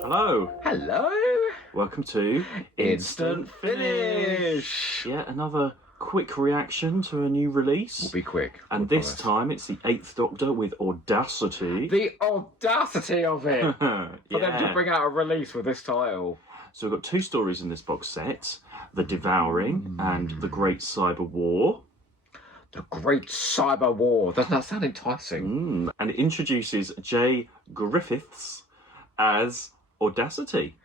Hello. Hello. Welcome to Instant Finish. Yeah, another quick reaction to a new release. We'll be quick. And this time it's the 8th Doctor with Audacity. The audacity of it. For them to bring out a release with this title. So we've got two stories in this box set. The Devouring and The Great Cyber War. The Great Cyber War. Doesn't that sound enticing? And it introduces Jay Griffiths as Audacity.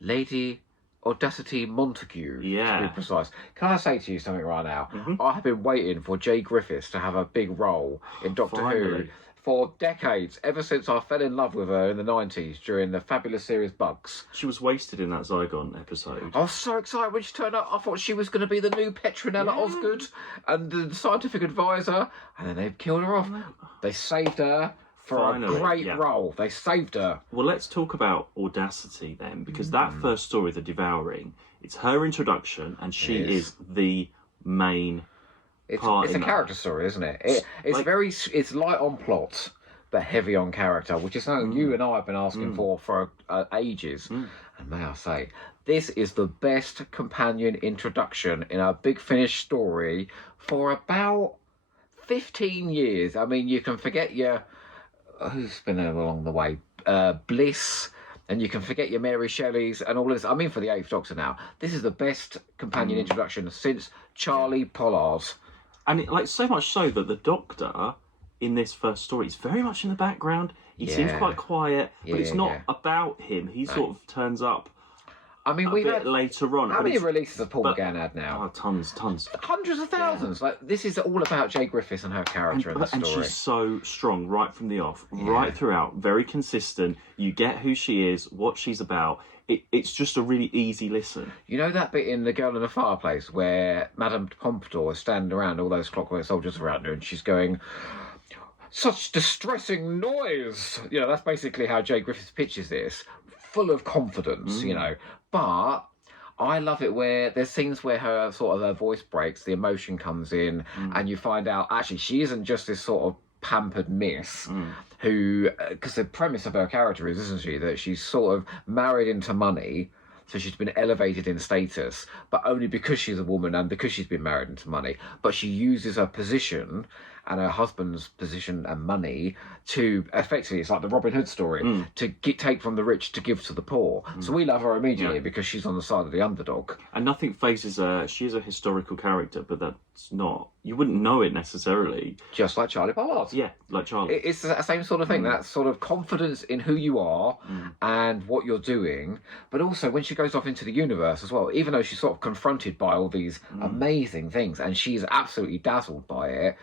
Lady Audacity Montague, Yeah. to be precise. Can I say to you something right now? I have been waiting for Jay Griffiths to have a big role in Doctor Who for decades, ever since I fell in love with her in the 90s during the fabulous series Bugs. She was wasted in that Zygon episode. I was so excited when she turned up. I thought she was going to be the new Petronella Osgood and the scientific advisor, and then they killed her off. They saved her for a great role. They saved her. Well, let's talk about Audacity then, because that first story, The Devouring, it's her introduction, and she is the main part. It's a character story, isn't it? It's light on plot, but heavy on character, which is something you and I have been asking for ages. And may I say, this is the best companion introduction in a Big Finish story for about 15 years. I mean, you can forget your... who's been along the way? Bliss, and you can forget your Mary Shelleys and all this. I mean, for the 8th Doctor now, this is the best companion introduction since Charlie Pollard's. And so much so that the Doctor in this first story is very much in the background. He seems quite quiet, but it's not about him. He sort of turns up. I mean, we've had later on. How many releases has Paul McGann had now? Oh, tons. Hundreds of thousands. Like, this is all about Jay Griffiths and her character in the story. And she's so strong right from the off, right throughout, very consistent. You get who she is, what she's about. It's just a really easy listen. You know that bit in The Girl in the Fireplace where Madame Pompadour is standing around, all those Clockwork Soldiers around her, and she's going, "Such distressing noise." You know, that's basically how Jay Griffiths pitches this, full of confidence, you know. But I love it where there's scenes where her voice breaks, the emotion comes in, and you find out actually she isn't just this sort of pampered miss who, because the premise of her character is, isn't she, that she's sort of married into money, so she's been elevated in status, but only because she's a woman and because she's been married into money. But she uses her position and her husband's position and money to effectively, it's like the Robin Hood story, to take from the rich to give to the poor. So we love her immediately because she's on the side of the underdog. And nothing phases her. She is a historical character, but that's not, you wouldn't know it necessarily. Just like Charlie Pollard. Yeah, like Charlie. It's the same sort of thing, that sort of confidence in who you are and what you're doing. But also when she goes off into the universe as well, even though she's sort of confronted by all these amazing things and she's absolutely dazzled by it,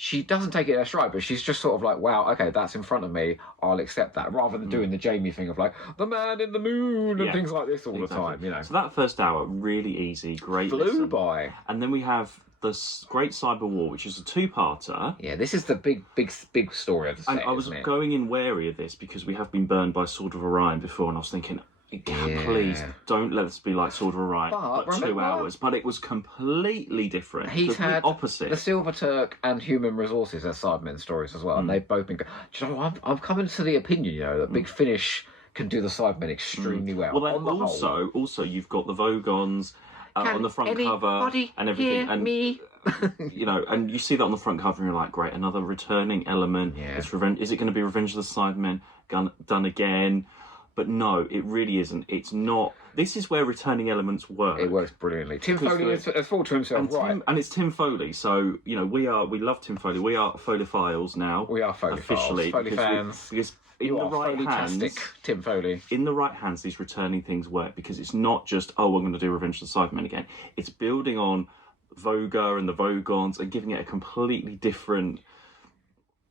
she doesn't take it in her stride, but she's just sort of like, wow, okay, that's in front of me, I'll accept that, rather than doing the Jamie thing of like, the man in the moon and things like this all the time, you know. So that first hour, really easy, great Flew by. And then we have the Great Cyber War, which is a two-parter. Yeah, this is the big story of the set, and I was going in wary of this because we have been burned by Sword of Orion before, and I was thinking, please don't let this be like Sword of Orion, but 2 hours. But it was completely different. He's had opposite. The Silver Turk and Human Resources as Sidemen stories as well, and they've both been. Do you know, I'm coming to the opinion, you know, that Big Finish can do the Sidemen extremely well. Well, then also you've got the Vogons on the front cover and everything, and me. You know, and you see that on the front cover, and you're like, great, another returning element. Yeah. It's revenge. Is it going to be Revenge of the Sidemen done again? But no, it really isn't. It's not. This is where returning elements work. It works brilliantly. Tim Foley has thought to himself, and it's Tim Foley. So, you know, we love Tim Foley. We are Foleyphiles now. We are Foley officially. Foley fans. Because in the right hands, Tim Foley. In the right hands, these returning things work because it's not just, oh, we're going to do Revenge of the Cybermen again. It's building on Voga and the Vogons and giving it a completely different.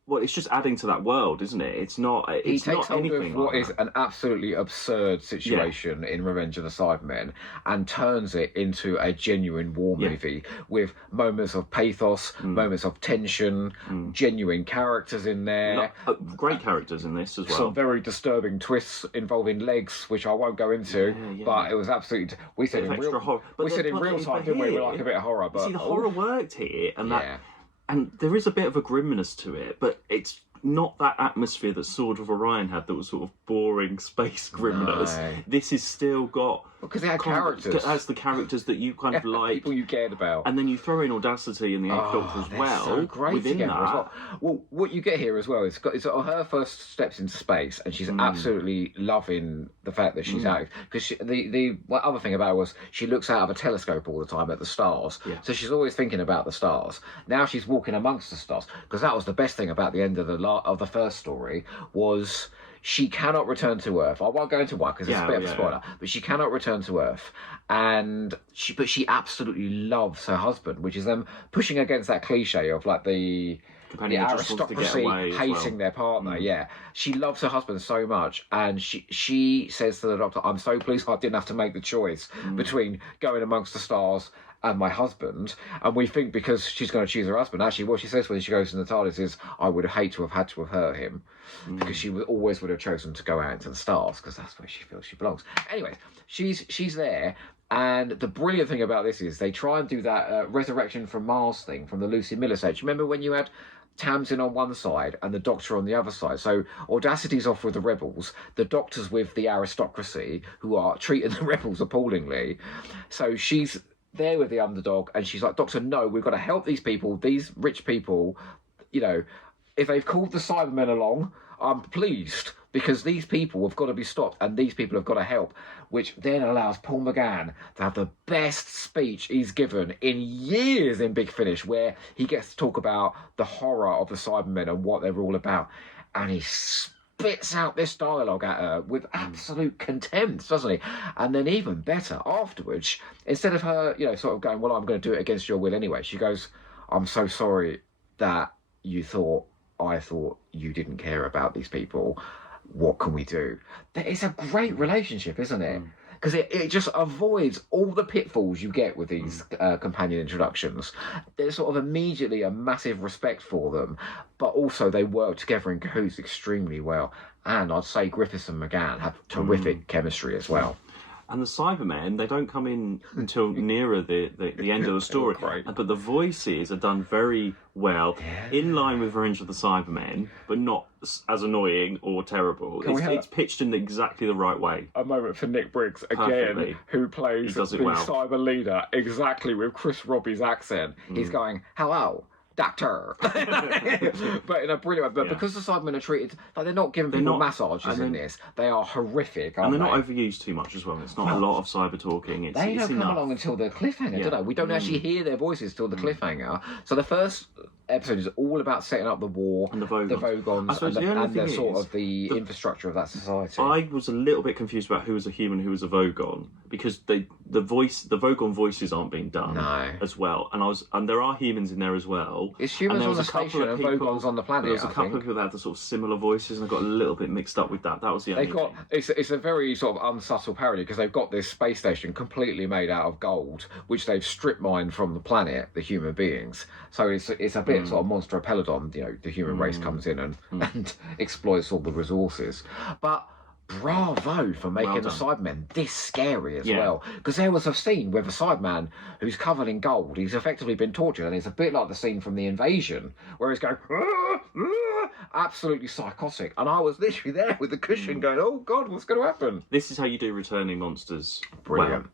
Well, it's just adding to that world, isn't it? It's not. It's he takes not anything hold of what is an absolutely absurd situation in Revenge of the Cybermen and turns it into a genuine war movie with moments of pathos, moments of tension, genuine characters in there. Great characters in this as well. Some very disturbing twists involving legs, which I won't go into, but it was absolutely. We said in real time, didn't we? We like a bit of horror, but see, the horror worked here, and that. And there is a bit of a grimness to it, but it's not that atmosphere that Sword of Orion had, that was sort of boring space grimness. No. This has still got... Because it had characters. It has the characters that you kind of like. People you cared about. And then you throw in Audacity and the Eighth Doctor as well. So great within together that. as well. What you get here as well is it's her first steps into space, and she's absolutely loving the fact that she's out. Because the other thing about her was she looks out of a telescope all the time at the stars. Yeah. So she's always thinking about the stars. Now she's walking amongst the stars, because that was the best thing about the end of the first story was. She cannot return to Earth. I won't go into why because it's a bit of a spoiler. But she cannot return to Earth, but she absolutely loves her husband, which is them pushing against that cliche of like the aristocracy hating their partner. Yeah, she loves her husband so much, and she says to the Doctor, "I'm so pleased I didn't have to make the choice between going amongst the stars." And my husband, and we think because she's going to choose her husband. Actually, what she says when she goes in the TARDIS is, "I would hate to have had to have hurt him, because she always would have chosen to go out into the stars because that's where she feels she belongs." Anyway, she's there, and the brilliant thing about this is they try and do that resurrection from Mars thing from the Lucy Miller stage. Remember when you had Tamsin on one side and the Doctor on the other side? So Audacity's off with the rebels, the Doctor's with the aristocracy who are treating the rebels appallingly. So she's there with the underdog, and she's like, "Doctor, no, we've got to help these people, these rich people. You know, if they've called the Cybermen along, I'm pleased, because these people have got to be stopped, and these people have got to help." Which then allows Paul McGann to have the best speech he's given in years in Big Finish, where he gets to talk about the horror of the Cybermen and what they're all about, and he spits out this dialogue at her with absolute contempt, doesn't he? And then even better, afterwards, instead of her, sort of going, "Well, I'm going to do it against your will anyway," she goes, "I'm so sorry that I thought you didn't care about these people. What can we do?" It's a great relationship, isn't it? Because it just avoids all the pitfalls you get with these companion introductions. There's sort of immediately a massive respect for them, but also they work together in cahoots extremely well. And I'd say Griffiths and McGann have terrific chemistry as well. And the Cybermen, they don't come in until nearer the end of the story. But the voices are done very well, in line with Revenge of the Cybermen, but not as annoying or terrible. It's pitched in exactly the right way. A moment for Nick Briggs, again, Perfectly. who plays the cyber leader, exactly with Chris Robbie's accent. He's going, "Hello, Doctor." But in a brilliant way. But because the Cybermen are treated like they're not giving people massages in this, they are horrific, and they're not overused too much as well. It's not a lot of cyber talking. They don't come along until the cliffhanger, do they? We don't actually hear their voices till the cliffhanger. So the first episode is all about setting up the war and the Vogons and the infrastructure of that society. I was a little bit confused about who was a human, who was a Vogon, because the Vogon voices aren't being done as well, and there are humans in there as well. It's humans on the station and Vogons on the planet. There was a couple of people that had the sort of similar voices, and I got a little bit mixed up with that. That was the only thing. It's a very sort of unsubtle parody, because they've got this space station completely made out of gold, which they've strip mined from the planet, the human beings. So it's a bit sort of Monster Pelodon, the human race comes in and exploits all the resources. But bravo for making the Cybermen this scary as well. Because there was a scene with a Cyberman who's covered in gold. He's effectively been tortured, and it's a bit like the scene from The Invasion, where he's going, absolutely psychotic. And I was literally there with the cushion going, "Oh God, what's going to happen?" This is how you do returning monsters. Brilliant.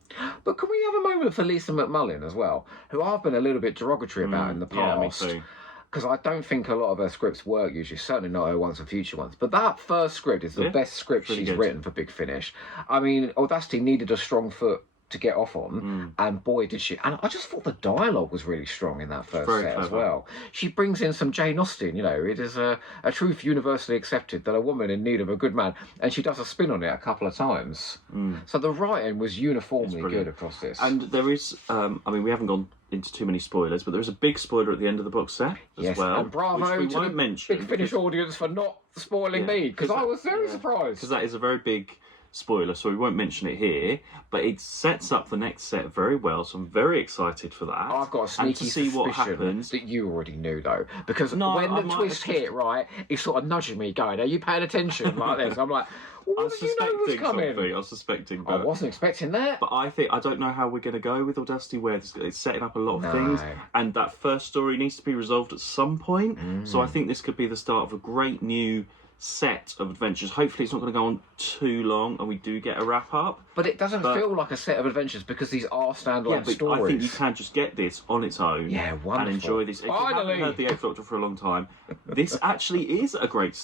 But can we have a moment for Lisa McMullen as well, who I've been a little bit derogatory about in the past? Yeah, me too. Because I don't think a lot of her scripts work usually, certainly not her ones and future ones. But that first script is the best script she's written for Big Finish. I mean, Audacity needed a strong foot to get off on, and boy did she. And I just thought the dialogue was really strong in that first set as well. She brings in some Jane Austen, it is a truth universally accepted that a woman in need of a good man, and she does a spin on it a couple of times. So the writing was uniformly good across this. And there is, we haven't gone into too many spoilers, but there is a big spoiler at the end of the box set as well. And bravo to the Big Finish audience for not spoiling me, because I was very surprised. Because that is a very big spoiler, so we won't mention it here. But it sets up the next set very well, so I'm very excited for that. I've got a sneaky and to see what happens. that you already knew, though, because No, when I the might twist have hit, right, he's sort of nudging me, going, "Are you paying attention?" Like this. I'm like, well, I what was did you know was suspecting coming? something. I was suspecting, I but wasn't expecting that. But I don't know how we're going to go with Audacity, where it's setting up a lot of things, and that first story needs to be resolved at some point. So I think this could be the start of a great new set of adventures. Hopefully it's not going to go on too long and we do get a wrap up. But it doesn't feel like a set of adventures because these are standalone stories. I think you can just get this on its own and enjoy this. If you haven't heard the Eighth Doctor for a long time, this actually is a great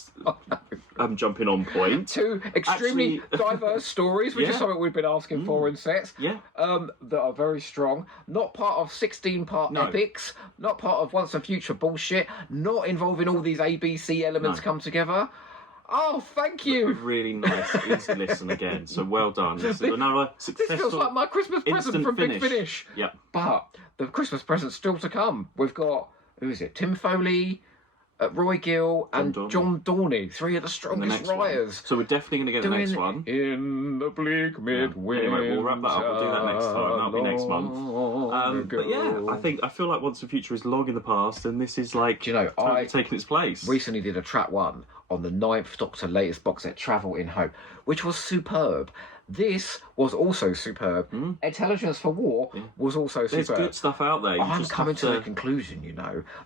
jumping on point. Two extremely diverse stories, which is something we've been asking for in sets. That are very strong. Not part of 16-part epics. Not part of Once and Future bullshit. Not involving all these ABC elements come together. Oh, thank you. Really nice, easy listen again. So well done. This is another successful. This feels like my Christmas present from Big Finish. Yep. But the Christmas present's still to come. We've got, who is it? Tim Foley, Roy Gill, and John Dorney. Three of the strongest writers. So we're definitely going to get the next one. In the bleak midwinter. Anyway, we'll wrap that up. We'll do that next time. That'll be next month. But yeah, I feel like Once and Future is long in the past, and this is like totally taking its place. Recently did a track one on the 9th Doctor latest box set, Travel in Hope, which was superb. This was also superb. Intelligence for War was also superb. There's good stuff out there. I'm coming to the conclusion,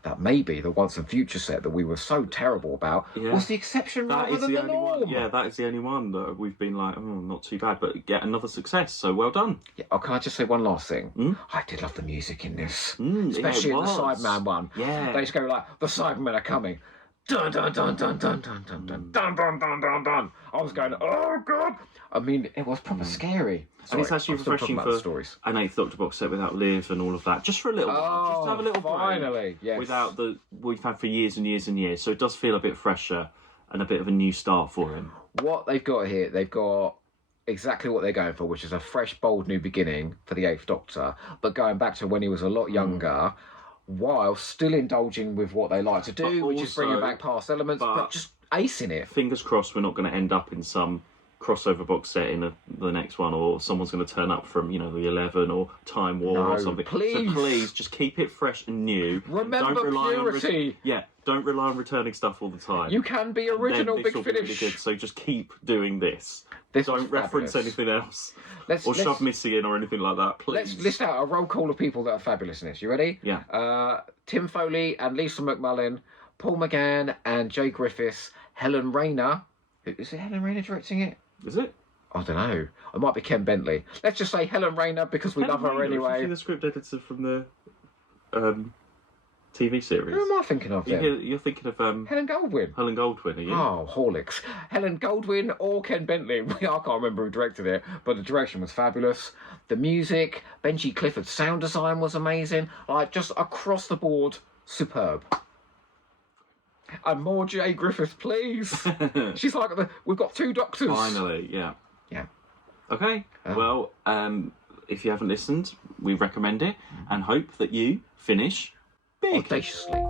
that maybe the Once and Future set that we were so terrible about was the exception rather than the norm. Yeah, that is the only one that we've been like, not too bad, but get another success, so well done. Yeah, can I just say one last thing? I did love the music in this, especially in the Sideman one. Yeah. They just go like, the Sidemen are coming. Dun dun dun dun dun dun dun dun dun dun dun dun dun. I was going, oh god! I mean, it was proper scary. And it's actually refreshing for an Eighth Doctor box set without Liv and all of that, just for a little while, just to have a little break. Yes. Without the we've had for years and years and years, so it does feel a bit fresher and a bit of a new start for him. What they've got here, they've got exactly what they're going for, which is a fresh, bold new beginning for the Eighth Doctor, but going back to when he was a lot younger. While still indulging with what they like to do, which is bringing back past elements, but just acing it. Fingers crossed we're not going to end up in some crossover box set in the next one, or someone's going to turn up from, the 11 or Time War or something. Please. So please, just keep it fresh and new. Remember purity. Don't rely on returning stuff all the time. You can be original Big Finish. Really good, so just keep doing this. Don't reference anything else. Or shove Missy in or anything like that, please. Let's list out a roll call of people that are fabulous in this. You ready? Yeah. Tim Foley and Lisa McMullen, Paul McGann and Jay Griffiths, Helen Rayner. Is it Helen Rayner directing it? Is it? I don't know. It might be Ken Bentley. Let's just say Helen Rayner because we love her anyway. The script editor from the TV series. Who am I thinking of then? You're thinking of Helen Goldwyn. Helen Goldwyn, are you? Oh, Horlicks. Helen Goldwyn or Ken Bentley. I can't remember who directed it, but the direction was fabulous. The music, Benji Clifford's sound design was amazing. Like, just across the board, superb. And more Jay Griffiths, please. She's like, we've got two doctors. Finally, yeah. Yeah. Okay, well, if you haven't listened, we recommend it and hope that you finish big. Audaciously.